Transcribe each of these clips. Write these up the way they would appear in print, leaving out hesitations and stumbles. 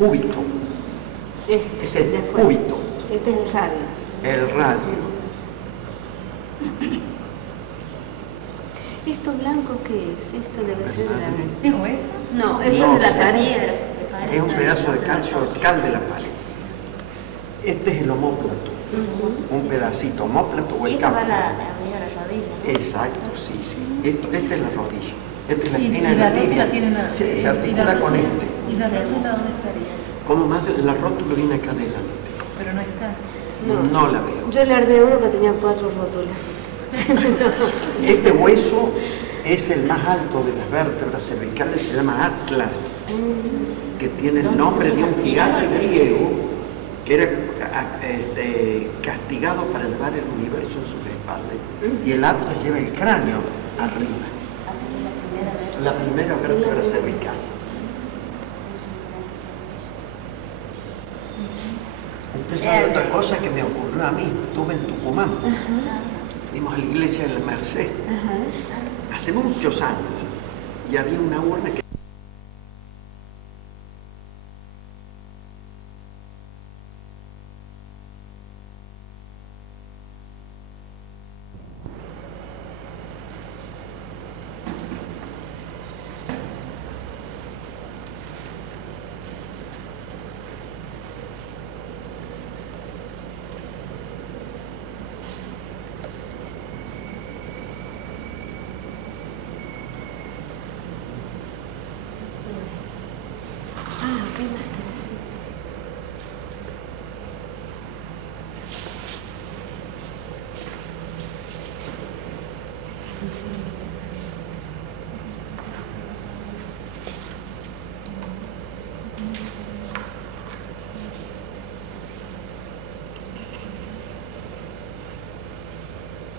cúbito. Es el cúbito. Este es el radio. El radio. ¿Esto blanco qué es? Esto debe ser la... ¿Es hueso? No, esto es de la pared. Es un pedazo de calcio cal de la pared. Este es el omóplato. Un pedacito omóplato o el Y esto campo. va a la rodilla, ¿no? Exacto, sí, sí. Esta es la rodilla. Esta es la ¿Y espina de la la tibia. rótula tiene nada? Se articula con este. ¿Y la rótula dónde estaría? Como más la rótula viene acá adelante. Pero no está. No la veo. Yo le armé uno que tenía 4 rótulas. Este hueso es el más alto de las vértebras cervicales, se llama Atlas, que tiene el nombre de un gigante griego que era castigado para llevar el universo en sus espaldas. Y el Atlas lleva el cráneo arriba, Así que la primera vértebra cervical. Usted sabe otra cosa que me ocurrió a mí. Estuve en Tucumán. Fuimos a la iglesia de la Merced. Hace muchos años. Y había una urna que... ¿Qué más que decir?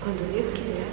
Cuando Dios quiere algo.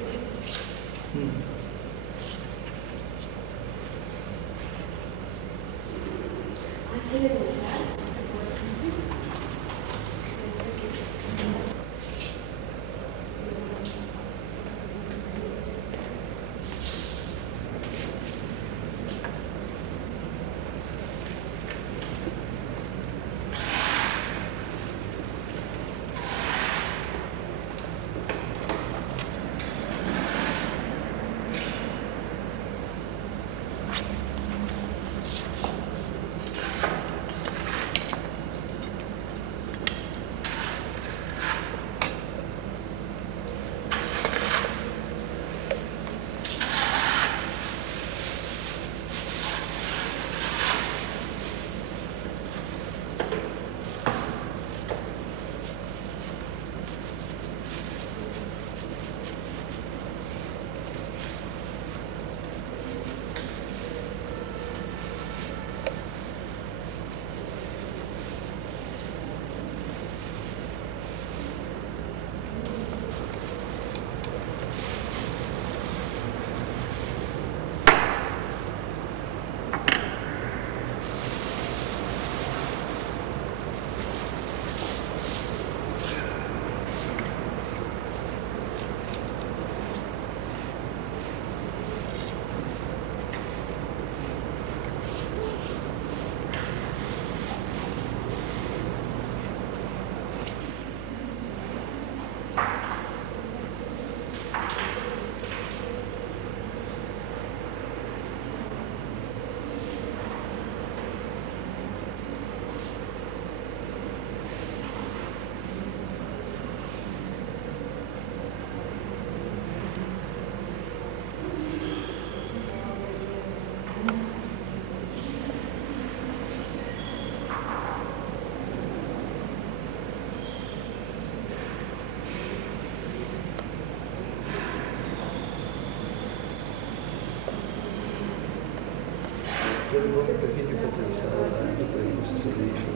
Yo recuerdo pequeño que utilizaba antes, pero no sé si le dije.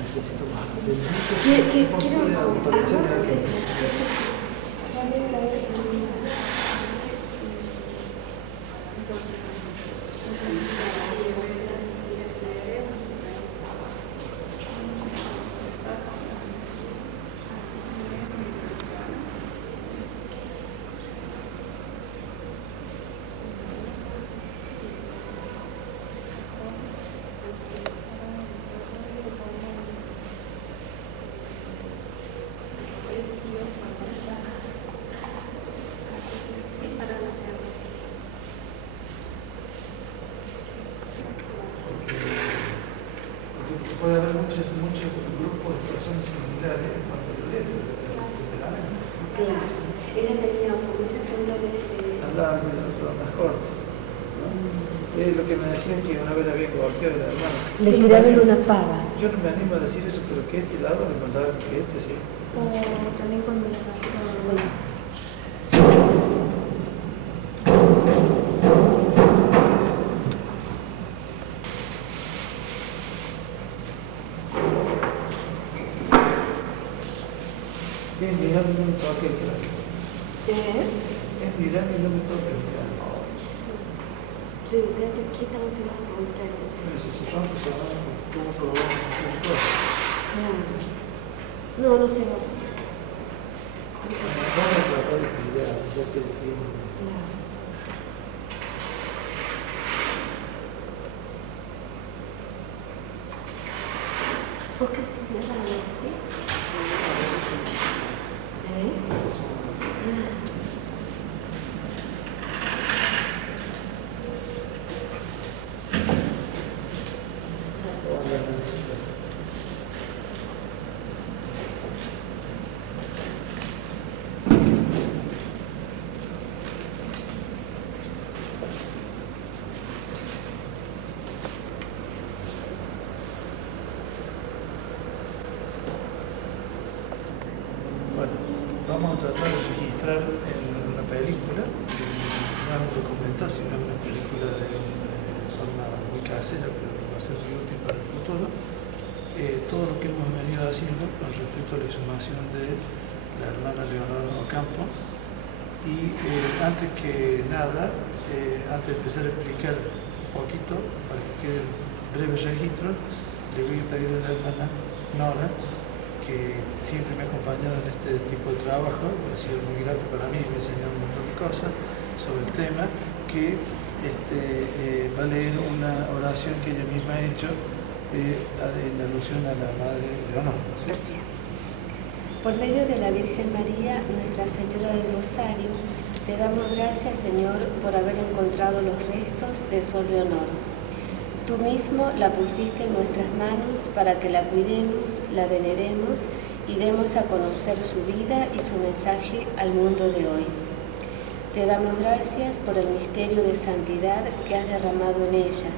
Necesito más. muchos grupos de personas similares cuando lo leen de la mente. Claro. Ella tenía como ese ejemplo de... Hablaban de los más cortos. ¿No? Es lo que me decían que una vez la había golpeado la hermana. Le tiraron una pava. Yo no me animo a decir eso, pero que este lado me contaban que este sí. O también cuando le pasó. Es mirar y no me toque el cráneo. ¿Eh? Es mirar y no me toque el cráneo. Sí, quédate quieta, no te vas a romper. Pero si se rompe, se va a cómo probamos hacer cosas. No, no se va. Vamos a tratar de cuidar, ya te dijimos. ¿Vos qué estudias la universidad? Bueno, vamos a tratar de registrar en una película, no es un documental, sino una película de forma muy casera, pero que va a ser muy útil para el futuro, todo lo que hemos venido haciendo con respecto a la exhumación de la hermana Leonora Ocampo. Y antes que nada, antes de empezar a explicar un poquito, para que quede un breve registro, le voy a pedir a la hermana Nora, que siempre me ha acompañado en este tipo de trabajo, ha sido muy grato para mí, me ha enseñado un montón de cosas sobre el tema, que va a leer una oración que ella misma ha hecho en alusión a la Madre Leonor. Gracias. Por medio de la Virgen María, Nuestra Señora del Rosario, te damos gracias, Señor, por haber encontrado los restos de Sor Leonor. Tú mismo la pusiste en nuestras manos para que la cuidemos, la veneremos y demos a conocer su vida y su mensaje al mundo de hoy. Te damos gracias por el misterio de santidad que has derramado en ella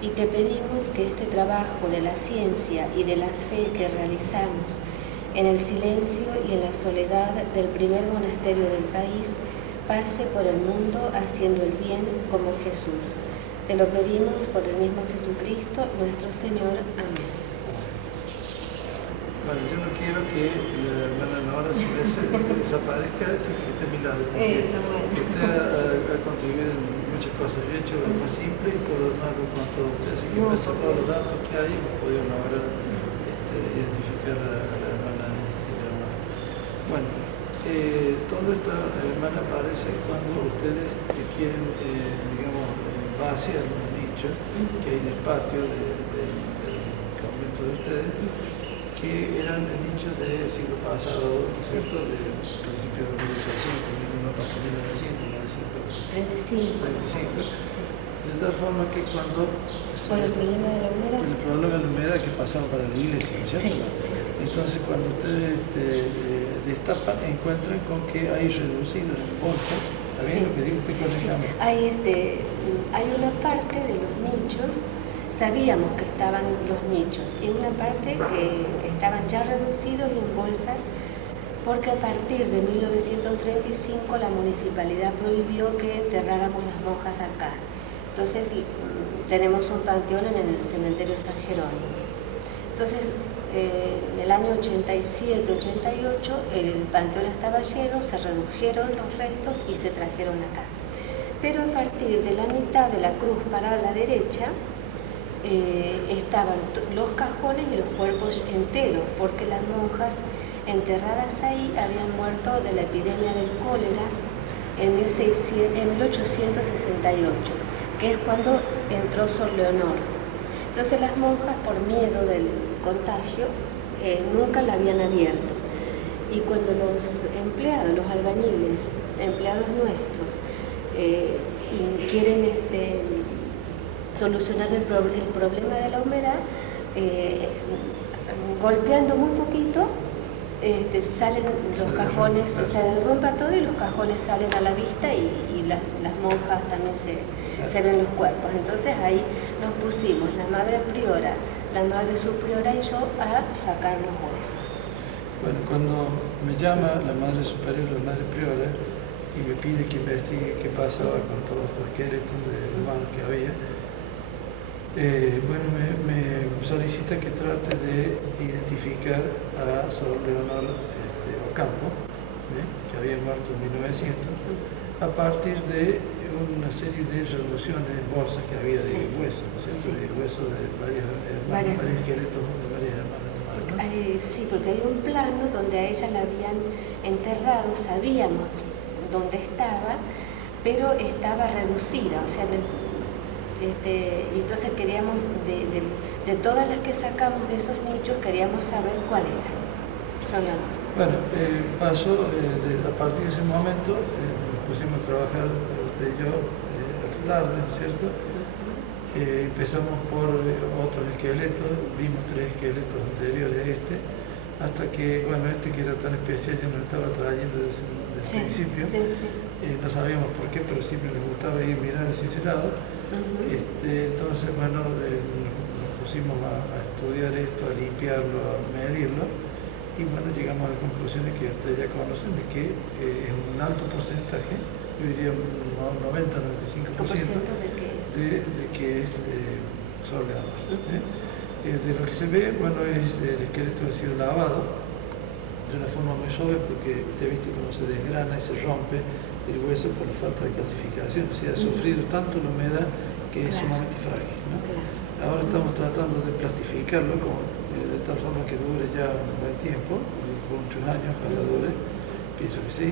y te pedimos que este trabajo de la ciencia y de la fe que realizamos en el silencio y en la soledad del primer monasterio del país pase por el mundo haciendo el bien como Jesús. Te lo pedimos por el mismo Jesucristo, nuestro Señor. Amén. Bueno, yo no quiero que la hermana Nora se desaparezca sin que esté a mi lado. Eso, bueno. Usted ha contribuido en muchas cosas. Yo he hecho lo más simple y todo lo demás lo con todo usted. Así que No, gracias a todos los datos que hay, hemos podido lograr identificar a la hermana Leonor. Bueno, todo esto, hermana, aparece cuando ustedes quieren, digamos, vaciar los nichos que hay en el patio del convento de ustedes, que eran nichos del siglo pasado, ¿cierto? Del principio de la Revolución, no pastoril de 1935. De tal forma que cuando... Por el problema de la humedad. El problema de la humedad que pasaba para la iglesia, ¿cierto? Sí. Entonces, cuando ustedes destapan, encuentran con que hay reducidos en bolsas. ¿Está bien lo que digo usted con el cambio? Hay una parte de los nichos, sabíamos que estaban los nichos, y una parte que estaban ya reducidos y en bolsas, porque a partir de 1935 la municipalidad prohibió que enterráramos las monjas acá. Entonces tenemos un panteón en el cementerio San Jerónimo. Entonces, en el año 87-88 el panteón estaba lleno, se redujeron los restos y se trajeron acá. Pero a partir de la mitad de la cruz para la derecha estaban los cajones y los cuerpos enteros, porque las monjas enterradas ahí habían muerto de la epidemia del cólera en 1868, que es cuando entró Sor Leonor. Entonces las monjas, por miedo del contagio, nunca la habían abierto. Y cuando los empleados, los albañiles, empleados nuestros, quieren solucionar el problema de la humedad, golpeando muy poquito, salen los cajones, se derrumba todo y los cajones salen a la vista y las monjas también se ven los cuerpos. Entonces ahí nos pusimos la madre priora, la madre superiora y yo a sacar los huesos. Bueno, cuando me llama la madre superior, la madre priora, y me pide que investigue qué pasaba con todos estos esqueletos de humanos que había, bueno, me solicita que trate de identificar a Sor Leonor Ocampo, que había muerto en 1900, a partir de una serie de resoluciones en bolsas que había de huesos, ¿no es cierto? De huesos de varios esqueletos de varias hermanas. Sí, porque hay un plano donde a ella la habían enterrado, sabíamos dónde estaba, pero estaba reducida, o sea, entonces queríamos, de todas las que sacamos de esos nichos, queríamos saber cuál era. Solo no. Bueno, pasó, a partir de ese momento, nos pusimos a trabajar, usted y yo, a la tarde, ¿no es cierto? Empezamos por otros esqueletos, vimos 3 esqueletos anteriores a hasta que, bueno, que era tan especial ya nos estaba trayendo desde el principio. No sabíamos por qué, pero siempre nos gustaba ir a mirar hacia ese lado. Entonces, bueno, nos pusimos a estudiar esto, a limpiarlo, a medirlo, y bueno, llegamos a las conclusiones que ustedes ya conocen, de que es un alto porcentaje, yo diría un 90-95%, de que es Sor Leonor. De lo que se ve, bueno, el esqueleto ha sido lavado de una forma muy suave porque usted ha visto cómo se desgrana y se rompe el hueso por la falta de calcificación. O sea, ha sufrido tanto la humedad que es sumamente frágil, ¿no? Ahora estamos tratando de plastificarlo de tal forma que dure ya un buen tiempo, por muchos años, ojalá dure, pienso que sí.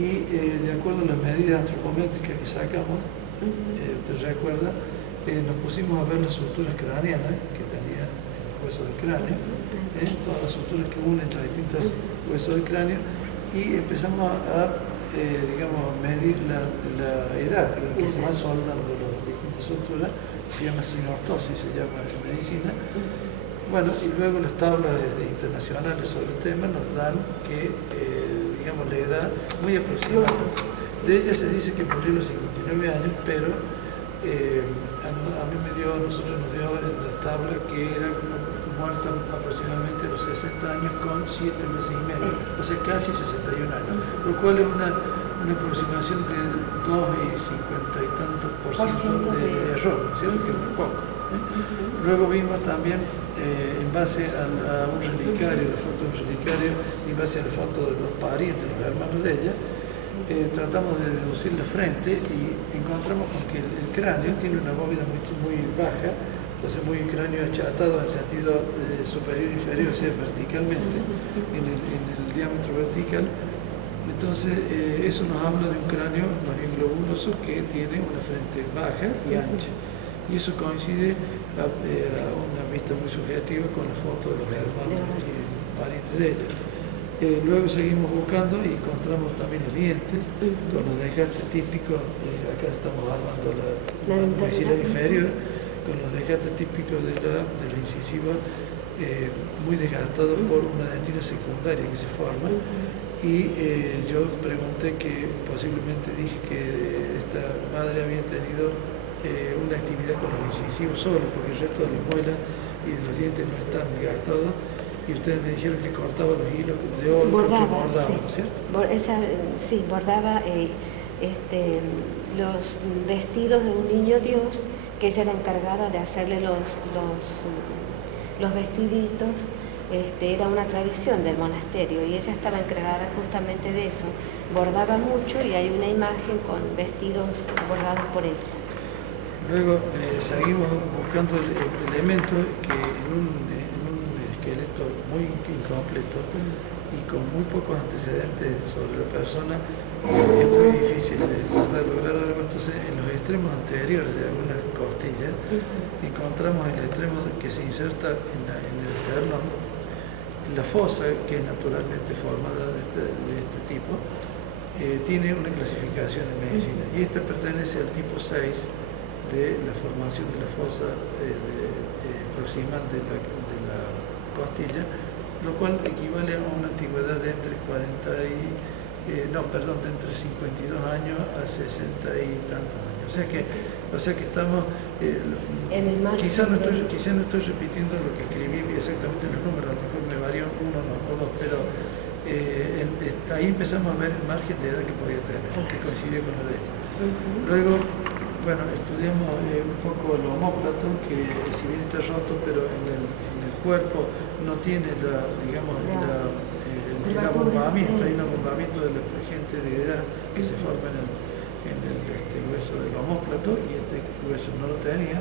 Y de acuerdo a las medidas antropométricas que sacamos, ¿te recuerda? Nos pusimos a ver las estructuras craneanas que tenía el hueso del cráneo, todas las estructuras que unen los distintos huesos del cráneo, y empezamos a medir la edad en la que se van soldando las distintas estructuras, se llama sinortosis, se llama en medicina. Bueno, y luego las tablas internacionales sobre el tema nos dan que, la edad muy aproximada. De ella se dice que murió a los 59 años, pero a nosotros nos dio la tabla que era muerta aproximadamente a los 60 años con 7 meses y medio, o sea, casi 61 años, lo cual es una aproximación de 2 y 50 y tantos % de error, ¿cierto? Que es muy poco. Luego vimos también, en base a un relicario, la foto de un relicario, en base a la foto de los parientes, los hermanos de ella, tratamos de deducir la frente y encontramos con que el cráneo tiene una bóveda muy baja, entonces muy cráneo achatado en sentido superior e inferior, o sea, verticalmente, en el diámetro vertical. Entonces, eso nos habla de un cráneo más bien globuloso que tiene una frente baja y ancha. Y eso coincide a una vista muy subjetiva con la foto de los hermanos y parientes de ella. Luego seguimos buscando y encontramos también los dientes con los desgastes típicos. Acá estamos armando la maxilar inferior, con los desgastes típicos de la incisiva, muy desgastado por una dentina secundaria que se forma. Y yo pregunté que posiblemente dije que esta madre había tenido una actividad con los incisivos solo, porque el resto de las muelas y de los dientes no están gastados, y ustedes me dijeron que cortaba los hilos de oro, bordaba, ¿cierto? Ella bordaba los vestidos de un niño Dios, que ella era encargada de hacerle los vestiditos. Era una tradición del monasterio y ella estaba encargada justamente de eso. Bordaba mucho y hay una imagen con vestidos bordados por ella. Luego seguimos buscando elementos que en un esqueleto muy incompleto y con muy pocos antecedentes sobre la persona es muy difícil tratar de lograr algo. Entonces, en los extremos anteriores de algunas costillas encontramos el extremo que se inserta en el esternón, la fosa, que es naturalmente formada de este tipo, tiene una clasificación en medicina y esta pertenece al tipo 6 de la formación de la fosa proximal de la costilla, lo cual equivale a una antigüedad de entre 52 años a 60 y tantos años. O sea que estamos, en el marco quizás no estoy repitiendo lo que escribí exactamente en los números, a lo mejor me varía uno o dos, pero ahí empezamos a ver el margen de edad que podía tener, que coincidía con la de ella. Luego, bueno, estudiamos un poco el omóplato, que si bien está roto, pero en el cuerpo no tiene el abombamiento, hay un abombamiento de la gente de edad que se forma en el hueso del omóplato, y este hueso no lo tenía.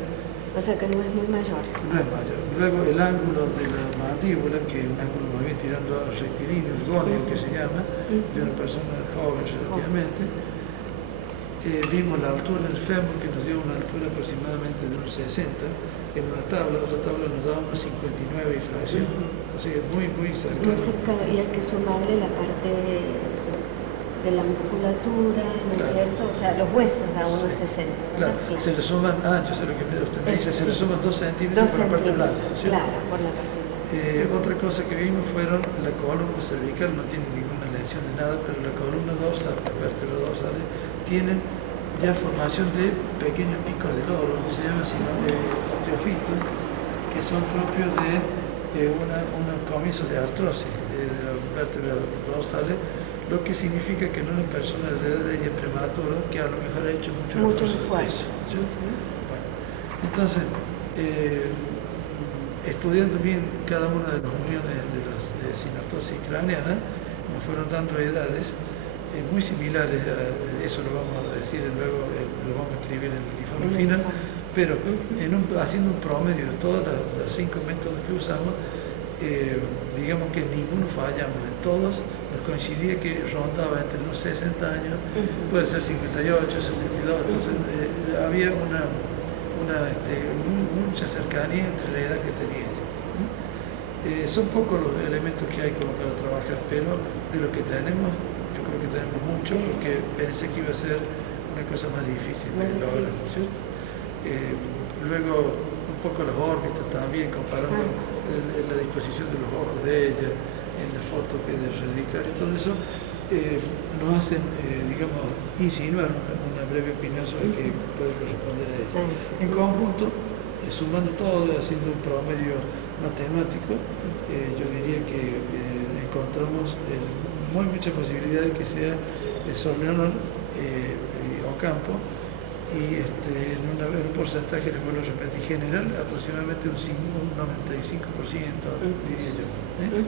O sea que no es muy mayor. No es mayor. Luego el ángulo de la mandíbula, que es un ángulo más bien tirando al rectilíneo, el gonio que se llama, de una persona joven relativamente. Vimos la altura del fémur, que nos dio una altura aproximadamente de unos 60 en una tabla, otra tabla nos daba unos 59 y fracción. O sea, muy, muy cercano. Muy cercano, y hay que sumarle la parte de la musculatura, ¿no es cierto? O sea, los huesos a unos 60. Claro, se le suman, yo sé lo que usted me dice, se le suman 2 centímetros por la parte blanca, ¿cierto? Claro, por la parte blanca. Otra cosa que vimos fueron la columna cervical, no tiene ninguna lesión de nada, pero la columna dorsal, las vértebras dorsales, tienen ya formación de pequeños picos de loro, que se llaman osteofitos, que son propios de unos comienzos de artrosis de las vértebras dorsales, lo que significa que en una persona de edad de ella prematura, que a lo mejor ha hecho mucho esfuerzo. Bueno, entonces, estudiando bien cada una de las uniones de las sinostosis craneanas, nos fueron dando edades muy similares, eso lo vamos a decir luego, lo vamos a escribir en el informe final, pero haciendo un promedio de todos los 5 métodos que usamos, digamos que ninguno fallamos, en todos nos coincidía que rondaba entre los 60 años, puede ser 58, 62, entonces había mucha cercanía entre la edad que tenía ella. Son pocos los elementos que hay como para trabajar, pero de lo que tenemos, yo creo que tenemos mucho, porque pensé que iba a ser una cosa más difícil de lograr, ¿sí? Luego, un poco las órbitas también, comparando la disposición de los ojos de ella, en la foto que de radical y todo eso, nos hacen, digamos, insinuar una breve opinión sobre qué puede corresponder a ella. En conjunto, sumando todo, haciendo un promedio matemático, yo diría que encontramos muchas posibilidades que sea Sor Leonor Ocampo, y en un porcentaje, les vuelvo a repetir, general, aproximadamente un 95%, diría yo,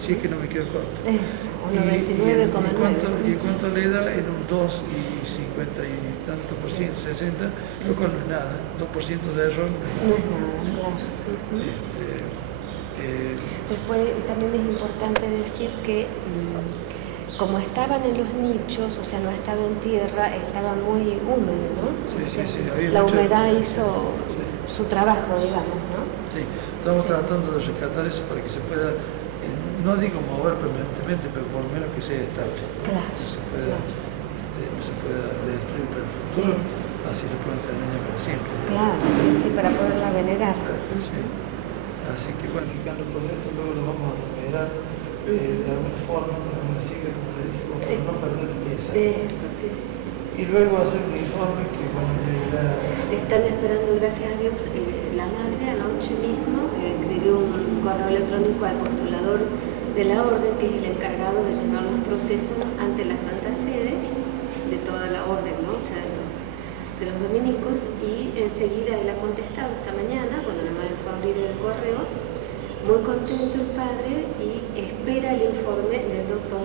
si es que no me quedo corto. Eso, un 99,9. Y en cuanto a la edad, en un 2 y 50 y tanto por ciento, 60, lo cual no es nada, 2% de error no es nada. No es nada, claro. Después también es importante decir que como estaban en los nichos, o sea, no estaba en tierra, estaba muy húmedo, ¿no? Sí. La humedad hizo su trabajo, digamos, ¿no? Sí, estamos tratando de rescatar eso para que se pueda, no digo mover permanentemente, pero por lo menos que sea estable. Claro. No se pueda destruir para el futuro, así lo pueden tener para siempre. Claro, sí, para poderla venerar. Sí. Así que bueno, explicando todo esto, luego lo vamos a numerar de alguna forma, con alguna sigla, como le digo, para no perder la pieza. Eso, sí. Y luego hacer un informe que Están esperando, gracias a Dios, la madre anoche mismo escribió un correo electrónico al postulador de la orden, que es el encargado de llevar los procesos ante la Santa Sede de toda la orden, ¿no? O sea, de los dominicos, y enseguida él ha contestado esta mañana, cuando la madre fue a abrir el correo, muy contento el padre, y espera el informe del doctor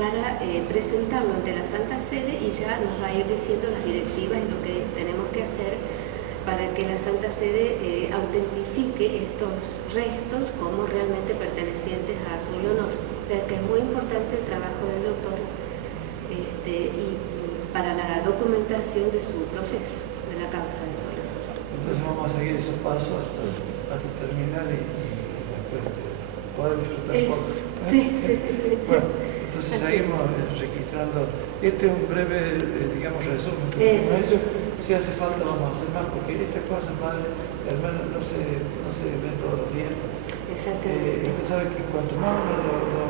para presentarlo ante la Santa Sede, y ya nos va a ir diciendo las directivas y lo que tenemos que hacer para que la Santa Sede autentifique estos restos como realmente pertenecientes a su Leonor. O sea que es muy importante el trabajo del doctor y para la documentación de su proceso, de la causa de su Leonor. Entonces vamos a seguir esos pasos hasta terminar y después poder disfrutar un poco. Sí. Bueno, entonces seguimos registrando. Este es un breve, digamos, resumen. Si hace falta vamos a hacer más, porque estas cosas, madre, hermano, no se ven todos los días. Exactamente. Usted sabe que cuanto más uno lo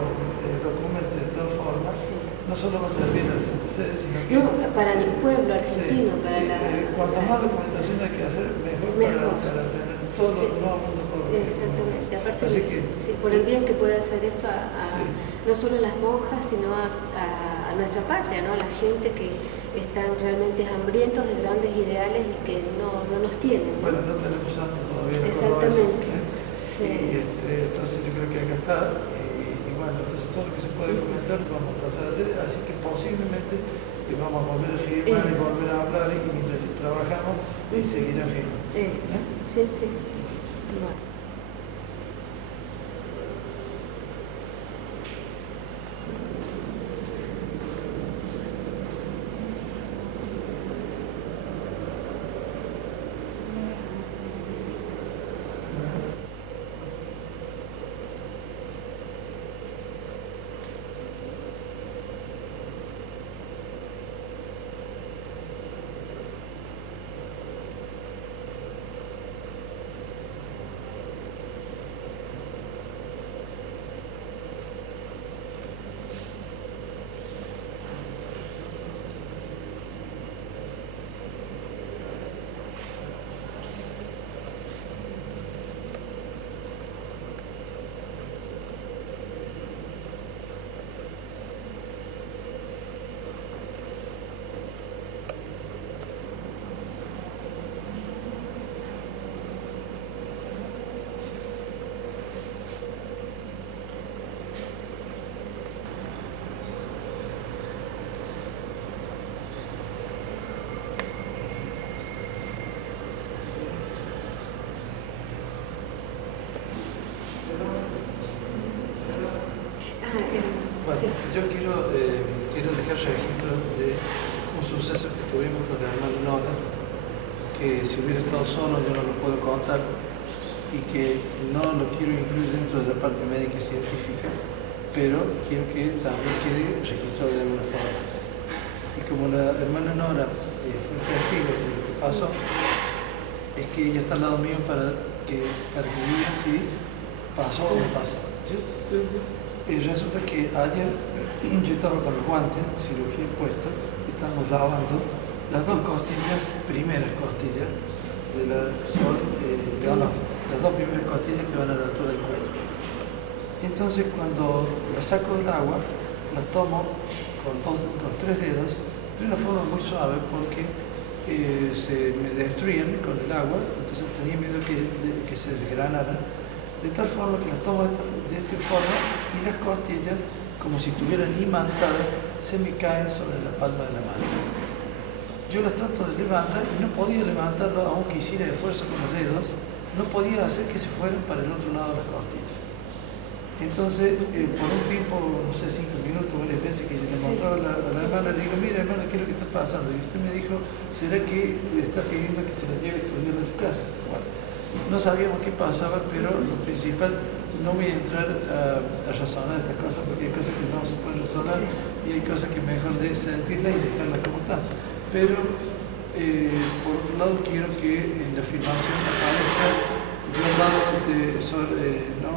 documente de todas formas, Sí. no solo va a servir al CTC, sino que... No, para el pueblo argentino, sí, para sí, la... cuanto más documentación hay que hacer, mejor. Para tener todo Sí. el nuevo mundo, todo. Exactamente. Aparte, Así que, sí, por el bien que puede hacer esto sí. no solo a las monjas, sino a nuestra patria, ¿no? A la gente que están realmente hambrientos de grandes ideales y que no nos tienen. Bueno, no tenemos tanto todavía. Exactamente. Sí. Y entonces yo creo que acá está. Y bueno, entonces todo lo que se puede comentar lo vamos a tratar de hacer. Así que posiblemente vamos a volver a firmar y volver a hablar y mientras trabajamos y seguir a firmar. Sí, sí. Bueno. Bueno, yo quiero dejar registro de un suceso que tuvimos con el hermano Nora, que si hubiera estado solo yo no lo puedo contar y que no lo quiero incluir dentro de la parte médica y científica, pero quiero que también quede registrado de alguna forma. Y como la hermana Nora fue testigo de lo que pasó, es que ella está al lado mío para que diga si pasó o no pasó. Y resulta que ayer yo estaba con los guantes, cirugía puesta, y estábamos lavando las dos costillas, primeras costillas de la las dos primeras costillas que van a la altura del cuello. Entonces cuando las saco del agua, las tomo con tres dedos de una forma muy suave porque se me destruían con el agua, entonces tenía miedo que se desgranaran. De tal forma que las tomo de esta forma y las costillas, como si estuvieran imantadas, se me caen sobre la palma de la mano. Yo las trato de levantar y no podía levantarlo, aunque hiciera esfuerzo con los dedos, no podía hacer que se fueran para el otro lado de las costillas. Entonces, por un tiempo, no sé, 5 minutos, varias veces que le mostraba a la hermana, le digo, mira hermana, ¿qué es lo que está pasando? Y usted me dijo, ¿será que le está pidiendo que se la lleve a estudiar a su casa? Bueno, no sabíamos qué pasaba, pero lo principal, no voy a entrar a razonar estas cosas porque hay cosas que no se pueden razonar y hay cosas que mejor de sentirlas y dejarlas como están. Pero, por otro lado, quiero que en la filmación aparezca yo al lado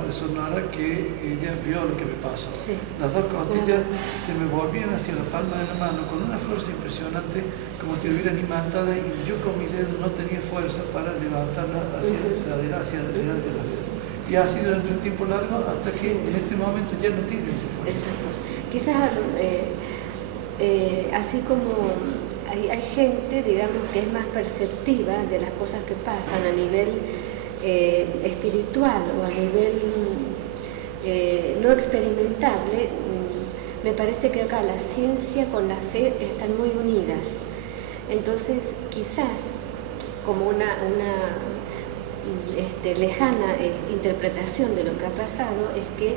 de Sor Nora que ella vio lo que me pasó. Sí. Las dos costillas se me volvían hacia la palma de la mano con una fuerza impresionante, como si estuvieran imantadas, y yo con mis dedos no tenía fuerza para levantarla hacia adelante de los dedos. Y así durante un tiempo largo hasta que en este momento ya no tiene esa fuerza. Exacto. Quizás así como hay gente, digamos, que es más perceptiva de las cosas que pasan a nivel espiritual o a nivel no experimentable, me parece que acá la ciencia con la fe están muy unidas. Entonces, quizás como una lejana interpretación de lo que ha pasado es que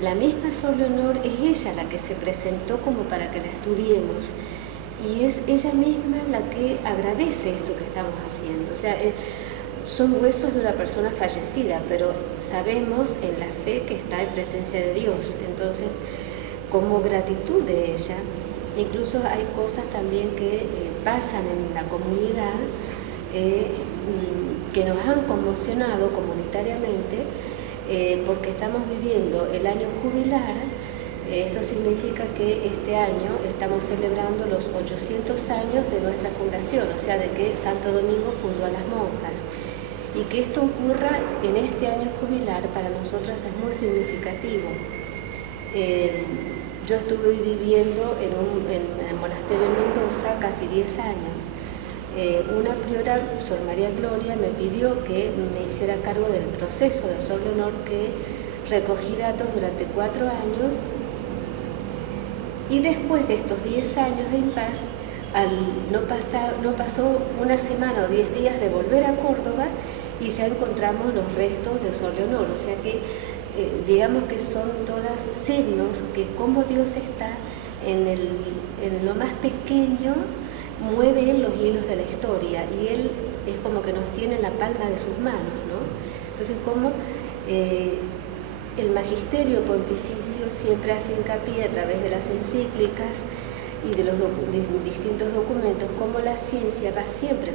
la misma Sor Leonor es ella la que se presentó como para que la estudiemos y es ella misma la que agradece esto que estamos haciendo. O sea, son huesos de una persona fallecida, pero sabemos en la fe que está en presencia de Dios. Entonces, como gratitud de ella, incluso hay cosas también que pasan en la comunidad que nos han conmocionado comunitariamente porque estamos viviendo el año jubilar. Esto significa que este año estamos celebrando los 800 años de nuestra fundación, o sea, de que Santo Domingo fundó a las monjas. Y que esto ocurra en este año jubilar para nosotros es muy significativo. Yo estuve viviendo en el monasterio en Mendoza casi 10 años. Una priora, Sor María Gloria, me pidió que me hiciera cargo del proceso de Sor Leonor, que recogí datos durante 4 años. Y después de estos 10 años de impas, no pasó una semana o 10 días de volver a Córdoba y ya encontramos los restos de Sor Leonor. O sea que digamos que son todas signos que como Dios está en lo más pequeño, mueve Él los hilos de la historia y Él es como que nos tiene en la palma de sus manos, ¿no? Entonces como el magisterio pontificio siempre hace hincapié a través de las encíclicas y de los distintos documentos, como la ciencia va siempre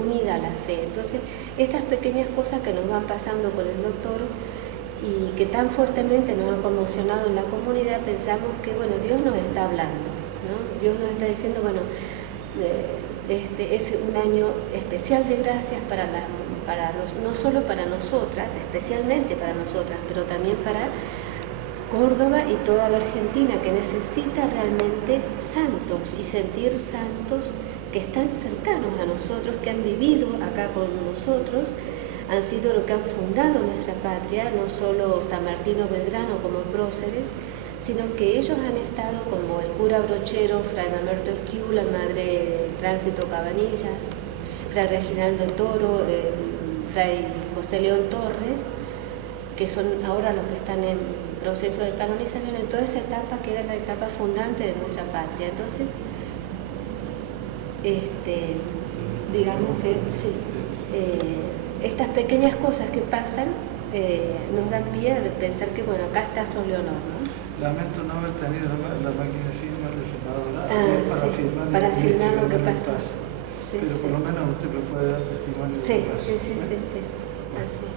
unida a la fe. Entonces, estas pequeñas cosas que nos van pasando con el doctor y que tan fuertemente nos han conmocionado en la comunidad, pensamos que, bueno, Dios nos está hablando, ¿no? Dios nos está diciendo, bueno, este es un año especial de gracias no solo para nosotras, especialmente para nosotras, pero también para Córdoba y toda la Argentina, que necesita realmente santos y sentir santos que están cercanos a nosotros, que han vivido acá con nosotros, han sido los que han fundado nuestra patria, no solo San Martín o Belgrano como próceres, sino que ellos han estado como el cura Brochero, Fray Mamerto Esquiú, la Madre Tránsito Cabanillas, Fray Reginaldo Toro, Fray José León Torres, que son ahora los que están en proceso de canonización, en toda esa etapa que era la etapa fundante de nuestra patria. Entonces, digamos que sí, estas pequeñas cosas que pasan nos dan pie a pensar que, bueno, acá está Sor Leonor, ¿no? Lamento no haber tenido la máquina de firma refinadora para filmar lo que pasó. Pero por lo menos usted me puede dar testimonio de lo que pasó. Sí. Así.